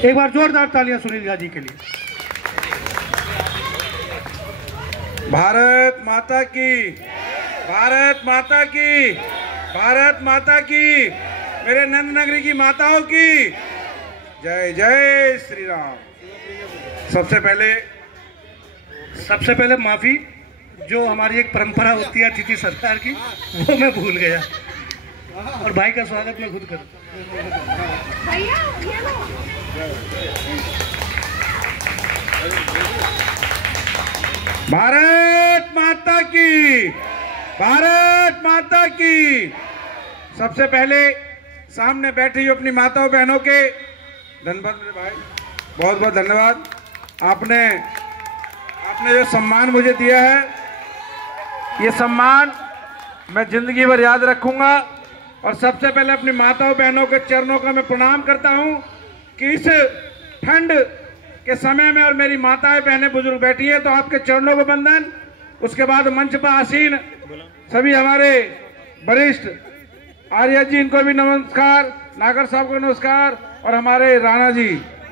एक बार जोरदार तालियां सुनील झा जी के लिए। भारत माता की, भारत माता की, भारत माता की, मेरे नंद नगरी की माताओं की जय जय श्री राम। सबसे पहले माफी, जो हमारी एक परंपरा होती है अतिथि सरकार की, वो मैं भूल गया। और भाई का स्वागत मैं खुद करूं। भारत माता की, भारत माता की। सबसे पहले सामने बैठी हुई अपनी माताओं बहनों के धन्यवाद मेरे भाई, बहुत बहुत धन्यवाद। आपने जो सम्मान मुझे दिया है, ये सम्मान मैं जिंदगी भर याद रखूंगा। और सबसे पहले अपनी माताओं बहनों के चरणों का मैं प्रणाम करता हूं कि इस ठंड के समय में और मेरी माताएं बहनें बुजुर्ग बैठी है, तो आपके चरणों को वंदन। उसके बाद मंच पर आसीन सभी हमारे वरिष्ठ आर्य जी, इनको भी नमस्कार, नागर साहब को नमस्कार, और हमारे राणा जी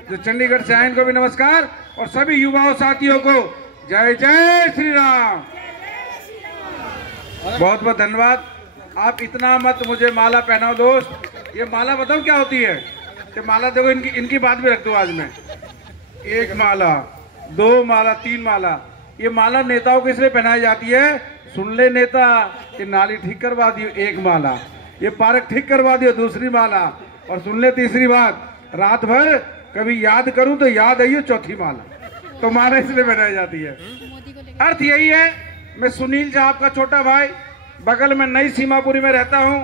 जो चंडीगढ़ से आए इनको भी नमस्कार, और सभी युवाओं साथियों को जय जय श्री राम। बहुत बहुत धन्यवाद। आप इतना मत मुझे माला पहनाओ दोस्त। ये माला बताओ क्या होती है? ये माला देखो, इनकी बात भी रख दो आज मैं। एक माला, दो माला, तीन माला। ये माला नेताओं को इसलिए पहनाई जाती है, सुन ले नेता, ये नाली ठीक करवा दियो एक माला, ये पार्क ठीक करवा दियो दूसरी माला, और सुन ले तीसरी बात, रात भर कभी याद करूं तो याद आई चौथी माला। तो माला इसलिए पहनाई जाती है। अर्थ यही है, मैं सुनील झा आपका छोटा भाई, बगल में नई सीमापुरी में रहता हूं।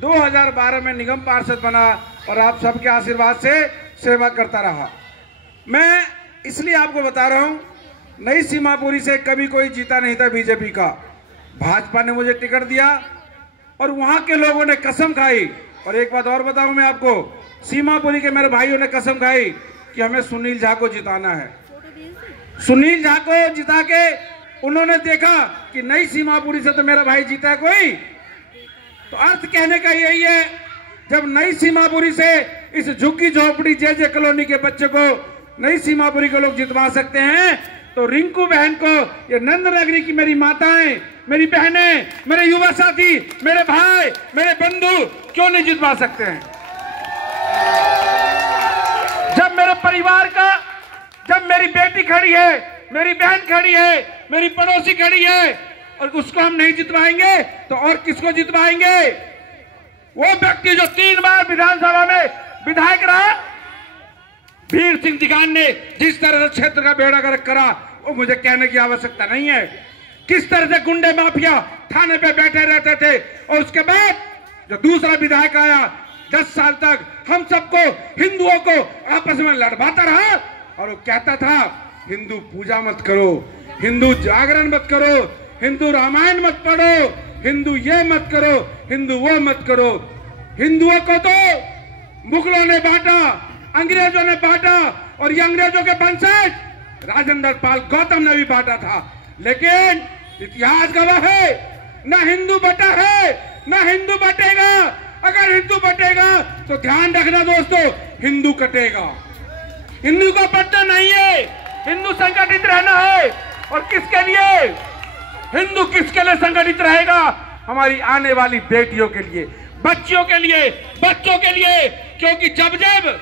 2012 में निगम पार्षद बना और आप सबके आशीर्वाद से सेवा करता रहा। मैं इसलिए आपको बता रहा हूं, नई सीमापुरी से कभी कोई जीता नहीं था बीजेपी का। भाजपा ने मुझे टिकट दिया और वहां के लोगों ने कसम खाई। और एक बात और बताऊं मैं आपको, सीमापुरी के मेरे भाइयों ने कसम खाई कि हमें सुनील झा को जिताना है। सुनील झा को जिता के उन्होंने देखा कि नई सीमापुरी से तो मेरा भाई जीता है कोई। तो अर्थ कहने का यही है, जब नई सीमापुरी से इस झुग्गी झोपड़ी जे कॉलोनी के बच्चे को नई सीमापुरी के लोग जितवा सकते हैं, तो रिंकू बहन को, ये नंद नगरी की मेरी माताएं, मेरी बहनें, मेरे युवा साथी, मेरे भाई, मेरे बंधु क्यों नहीं जितवा सकते हैं? जब मेरे परिवार का, जब मेरी बेटी खड़ी है, मेरी बहन खड़ी है, मेरी पड़ोसी खड़ी है, और उसको हम नहीं जितवाएंगे तो और किसको जितवाएंगे? वो व्यक्ति जो 3 बार विधानसभा में विधायक रहा, वीर सिंह दिगान ने जिस तरह से क्षेत्र का बेड़ा गर्क करा, वो मुझे कहने की आवश्यकता नहीं है। किस तरह से गुंडे माफिया थाने पे बैठे रहते थे, और उसके बाद जो दूसरा विधायक आया 10 साल तक हम सबको, हिंदुओं को आपस में लड़वाता रहा, और वो कहता था हिंदू पूजा मत करो, हिंदू जागरण मत करो, हिंदू रामायण मत पढ़ो, हिंदू ये मत करो, हिंदू वो मत करो। हिंदुओं को तो मुगलों ने बांटा, अंग्रेजों ने बांटा, और ये अंग्रेजों के वंशज राजेंद्र पाल गौतम ने भी बांटा था। लेकिन इतिहास गवाह है, न हिंदू बटा है, न हिंदू बटेगा। अगर हिंदू बटेगा तो ध्यान रखना दोस्तों, हिंदू कटेगा। हिंदू को बटना नहीं है, हिंदू संगठित रहना है। और किसके लिए? हिंदू किसके लिए संगठित रहेगा? हमारी आने वाली बेटियों के लिए, बच्चियों के लिए, बच्चों के लिए। क्योंकि जब जब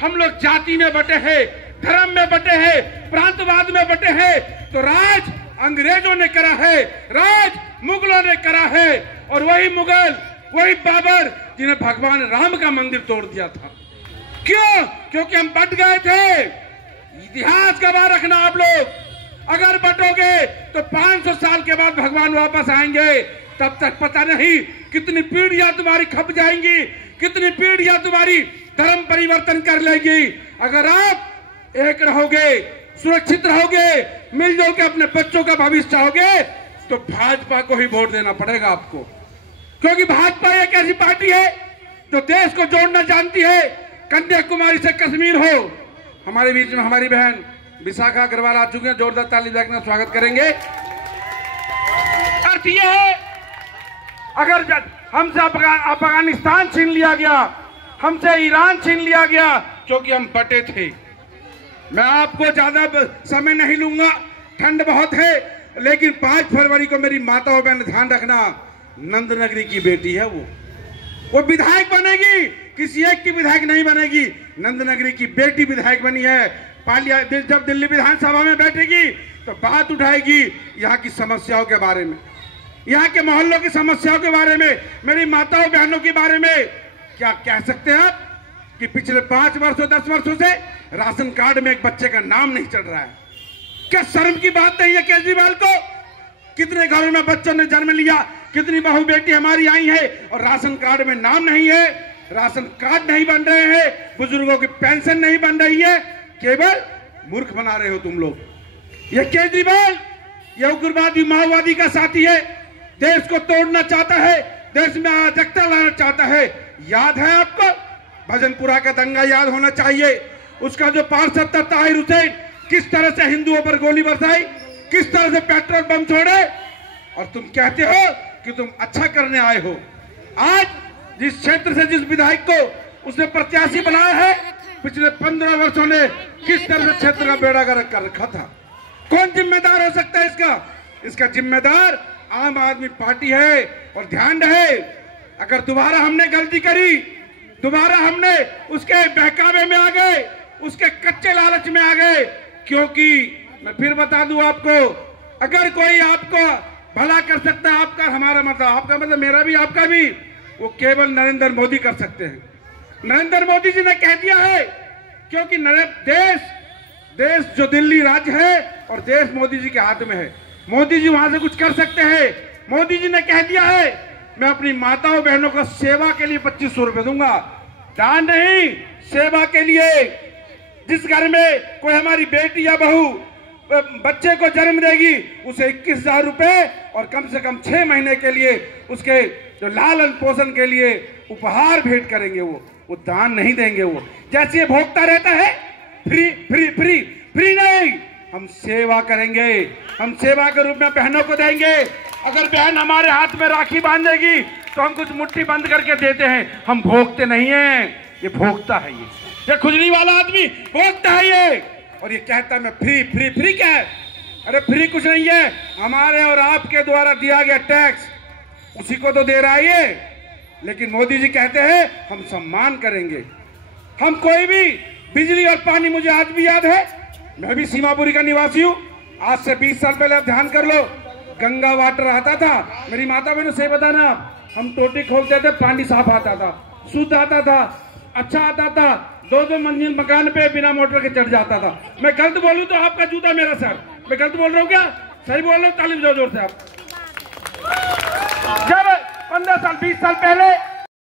हम लोग जाति में बटे हैं, धर्म में बटे हैं, प्रांतवाद में बटे हैं, तो राज अंग्रेजों ने करा है, राज मुगलों ने करा है। और वही मुगल, वही बाबर जिन्हें भगवान राम का मंदिर तोड़ दिया था। क्यों? क्योंकि हम बट गए थे। इतिहास गवाह रखना आप लोग, अगर बटोगे तो 500 साल के बाद भगवान वापस आएंगे। तब तक पता नहीं कितनी पीढ़ियां तुम्हारी खप जाएंगी, कितनी पीढ़ियां तुम्हारी धर्म परिवर्तन कर लेगी। अगर आप एक रहोगे, सुरक्षित रहोगे, मिलजुल के अपने बच्चों का भविष्य चाहोगे, तो भाजपा को ही वोट देना पड़ेगा आपको। क्योंकि भाजपा एक ऐसी पार्टी है जो देश को जोड़ना जानती है। कन्याकुमारी से कश्मीर हो, हमारे बीच में हमारी बहन विशाखा अग्रवाल आ चुके हैं, जोरदार ताली बजाकर स्वागत करेंगे। अर्थ यह है, अगर हमसे अफगानिस्तान छीन लिया गया, हमसे ईरान छीन लिया गया, क्योंकि हम बटे थे। मैं आपको ज्यादा समय नहीं लूंगा, ठंड बहुत है, लेकिन 5 फरवरी को मेरी माताओं बहन ध्यान रखना, नंदनगरी की बेटी है वो विधायक बनेगी, किसी एक की विधायक नहीं बनेगी, नंदनगरी की बेटी विधायक बनी है। जब दिल्ली विधानसभा में बैठेगी तो बात उठाएगी यहाँ की समस्याओं के बारे में, यहाँ के मोहल्लों की समस्याओं के बारे में, मेरी माताओं बहनों के बारे में। क्या कह सकते हैं आप कि पिछले 5 वर्षों 10 वर्षों से राशन कार्ड में एक बच्चे का नाम नहीं चढ़ रहा है? क्या शर्म की बात नहीं है केजरीवाल को? कितने घरों में बच्चों ने जन्म लिया, कितनी बहू बेटी हमारी आई है और राशन कार्ड में नाम नहीं है, राशन कार्ड नहीं बन रहे हैं, बुजुर्गों की पेंशन नहीं बन रही है। केवल मूर्ख बना रहे हो तुम लोग। ये केजरीवाल ये उग्रवादी माओवादी का साथी है, देश को तोड़ना चाहता है, देश में अराजकता लाना चाहता है। याद है आपको भजनपुरा का दंगा? याद होना चाहिए। उसका जो पार्षद था ताहिर हुसैन, किस तरह से हिंदुओं पर गोली बरसाई, किस तरह से पेट्रोल बम छोड़े, और तुम कहते हो कि तुम अच्छा करने आए हो। आज जिस क्षेत्र से जिस विधायक को उसने प्रत्याशी बनाया है, पिछले 15 वर्षों ने किस तरह से क्षेत्र का बेड़ा गर्क कर रखा था। कौन जिम्मेदार हो सकता है इसका जिम्मेदार आम आदमी पार्टी है। और ध्यान रहे, अगर दोबारा हमने गलती करी, दोबारा हमने उसके बहकावे में आ गए, उसके कच्चे लालच में आ गए, क्योंकि मैं फिर बता दूं आपको, अगर कोई आपको भला कर सकता है, आपका हमारा मतलब, आपका मतलब मेरा भी आपका भी, वो केवल नरेंद्र मोदी कर सकते हैं। नरेंद्र मोदी जी ने कह दिया है, क्योंकि देश जो दिल्ली राज्य है और देश मोदी जी के हाथ में है, मोदी जी वहां से कुछ कर सकते हैं। मोदी जी ने कह दिया है, मैं अपनी माताओं बहनों को सेवा के लिए 2500 रुपए दूंगा, दान नहीं, सेवा के लिए। जिस घर में कोई हमारी बेटी या बहू बच्चे को जन्म देगी, उसे 21,000 रुपए और कम से कम 6 महीने के लिए उसके जो लालन पोषण के लिए उपहार भेंट करेंगे। वो दान नहीं देंगे। वो जैसे भोगता रहता है, फ्री फ्री फ्री फ्री नहीं, हम सेवा करेंगे, हम सेवा के रूप में बहनों को देंगे। अगर बहन हमारे हाथ में राखी बांधेगी तो हम कुछ मुट्ठी बंद करके देते हैं, हम भोगते नहीं है। ये भोगता है, ये खुजली वाला आदमी भोगता है ये, और ये कहता है मैं फ्री फ्री फ्री। क्या है? अरे फ्री कुछ नहीं है, हमारे और आपके द्वारा दिया गया टैक्स उसी को तो दे रहा है ये। लेकिन मोदी जी कहते हैं हम सम्मान करेंगे। हम कोई भी बिजली और पानी, मुझे आज भी याद है, मैं भी सीमापुरी का निवासी हूँ। आज से 20 साल पहले आप ध्यान कर लो, गंगा वाटर आता था, मेरी माता बहनों से बताना, हम टोटी खोलते थे, पानी साफ आता था, शुद्ध आता था, अच्छा आता था, 2-2 मंजिल मकान पे बिना मोटर के चढ़ जाता था। मैं गलत बोलूं तो आपका जूता मेरा सर। मैं गलत बोल रहा हूँ क्या? सही बोल रहा हूँ? ताली बजाओ जोर से आप। जब 15 साल 20 साल पहले